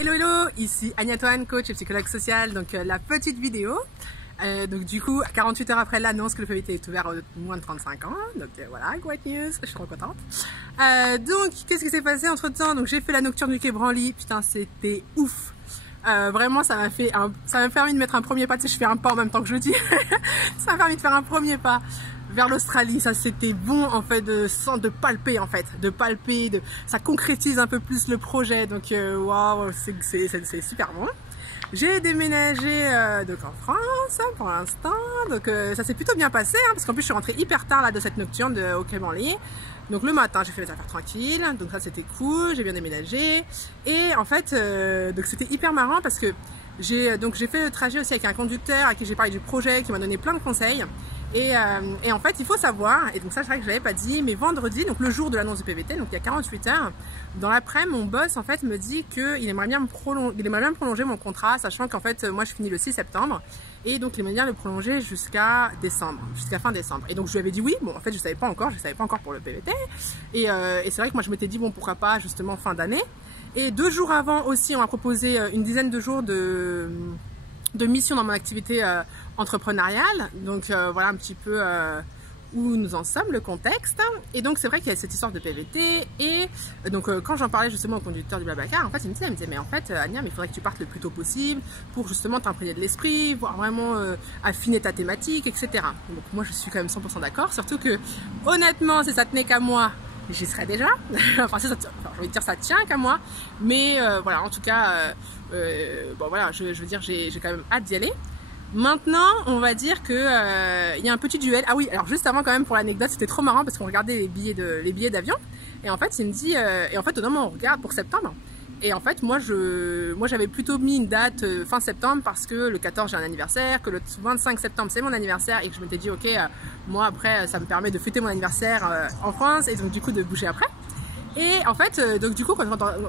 Hello hello, ici Agnatoine, coach et psychologue social. Donc la petite vidéo. Donc du coup, 48 heures après l'annonce que le PVT est ouvert aux moins de 35 ans. Donc voilà, great news, je suis trop contente. Donc qu'est-ce qui s'est passé entre temps? Donc j'ai fait la nocturne du Quai Branly, putain c'était ouf. Vraiment ça m'a permis de mettre un premier pas, tu sais je fais un pas en même temps que je dis. Ça m'a permis de faire un premier pas vers l'Australie. Ça c'était bon en fait de palper en fait, ça concrétise un peu plus le projet. Donc waouh, c'est super bon. J'ai déménagé donc en France pour l'instant, donc ça s'est plutôt bien passé parce qu'en plus je suis rentrée hyper tard là de cette nocturne au Quai Branly. Donc le matin j'ai fait les affaires tranquilles, donc ça c'était cool, j'ai bien déménagé et en fait donc c'était hyper marrant parce que j'ai fait le trajet aussi avec un conducteur à qui j'ai parlé du projet, qui m'a donné plein de conseils. Et en fait il faut savoir, et donc ça c'est vrai que je l'avais pas dit, mais vendredi, donc le jour de l'annonce du PVT, donc il y a 48 heures, dans l'après-midi mon boss en fait me dit qu'il aimerait bien prolonger mon contrat, sachant qu'en fait moi je finis le 6 septembre et donc il aimerait bien le prolonger jusqu'à décembre, jusqu'à fin décembre. Et donc je lui avais dit oui, bon en fait je savais pas encore pour le PVT et c'est vrai que moi je m'étais dit bon pourquoi pas justement fin d'année. Et 2 jours avant aussi on m'a proposé une dizaine de jours de mission dans mon activité entrepreneuriale, donc voilà un petit peu où nous en sommes, le contexte. Et donc c'est vrai qu'il y a cette histoire de PVT et donc quand j'en parlais justement au conducteur du Blablacar, en fait il me disait mais en fait Anya, mais il faudrait que tu partes le plus tôt possible pour justement t'imprégner de l'esprit, voir vraiment affiner ta thématique, etc. Donc moi je suis quand même 100% d'accord, surtout que honnêtement si ça tenait qu'à moi, j'y serais déjà. Enfin, j'ai envie de dire ça tient qu'à moi, mais voilà, en tout cas, bon voilà, je veux dire, j'ai quand même hâte d'y aller. Maintenant, on va dire que il y a un petit duel. Ah oui, alors juste avant quand même pour l'anecdote, c'était trop marrant parce qu'on regardait les billets d'avion, et en fait, il me dit, et en fait, au moment on regarde pour septembre. Et en fait, moi j'avais plutôt mis une date fin septembre parce que le 14 j'ai un anniversaire, que le 25 septembre c'est mon anniversaire et que je m'étais dit ok, moi après ça me permet de fêter mon anniversaire en France et donc du coup de bouger après. Et en fait, donc du coup quand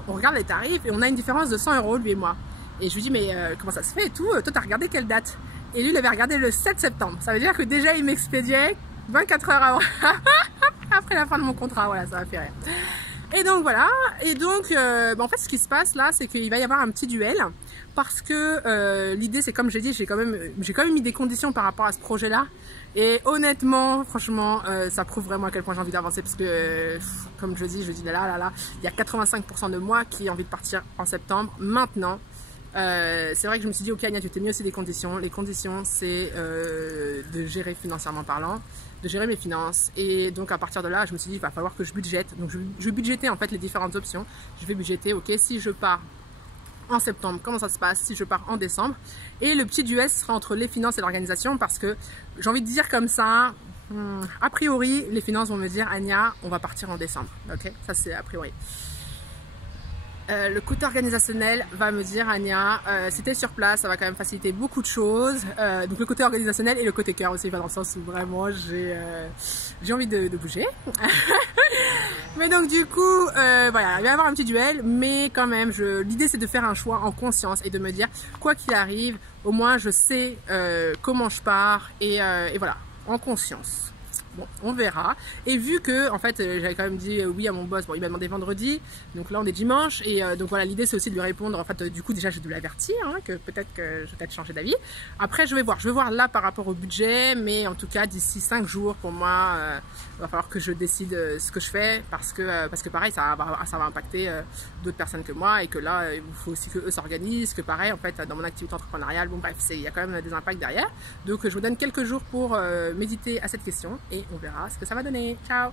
on regarde les tarifs et on a une différence de 100 € lui et moi. Et je lui dis mais comment ça se fait et tout, toi t'as regardé quelle date? Et lui il avait regardé le 7 septembre, ça veut dire que déjà il m'expédiait 24 heures avant, après la fin de mon contrat, voilà ça m'a fait rire. Et donc voilà, et donc en fait ce qui se passe là c'est qu'il va y avoir un petit duel parce que l'idée c'est comme j'ai dit, j'ai quand même mis des conditions par rapport à ce projet là et honnêtement franchement ça prouve vraiment à quel point j'ai envie d'avancer parce que comme je dis là il y a 85% de moi qui a envie de partir en septembre maintenant. C'est vrai que je me suis dit ok Anya tu t'es mis aussi des conditions, les conditions c'est de gérer financièrement parlant, de gérer mes finances et donc à partir de là je me suis dit il va falloir que je budgète, donc je vais budgéter en fait les différentes options, je vais budgéter ok si je pars en septembre comment ça se passe, si je pars en décembre et le petit duel sera entre les finances et l'organisation parce que j'ai envie de dire comme ça a priori les finances vont me dire Anya on va partir en décembre, ok ça c'est a priori. Le côté organisationnel va me dire Anya, si t'es sur place, ça va quand même faciliter beaucoup de choses. Donc le côté organisationnel et le côté cœur aussi, dans le sens où vraiment j'ai envie de bouger. Mais donc du coup, voilà, il va y avoir un petit duel, mais quand même, l'idée c'est de faire un choix en conscience et de me dire, quoi qu'il arrive, au moins je sais comment je pars et voilà, en conscience. Bon, on verra. Et vu que, en fait, j'avais quand même dit oui à mon boss, bon, il m'a demandé vendredi, donc là on est dimanche, et donc voilà, l'idée c'est aussi de lui répondre, en fait, du coup, déjà, je vais l'avertir, hein, que peut-être que je vais peut-être changer d'avis. Après, je vais voir là par rapport au budget, mais en tout cas, d'ici 5 jours, pour moi, il va falloir que je décide ce que je fais, parce que pareil, ça va impacter d'autres personnes que moi, et que là, il faut aussi que eux s'organisent, que pareil, en fait, dans mon activité entrepreneuriale, bon bref, il y a quand même des impacts derrière. Donc, je vous donne quelques jours pour méditer à cette question, et on verra ce que ça va donner. Ciao!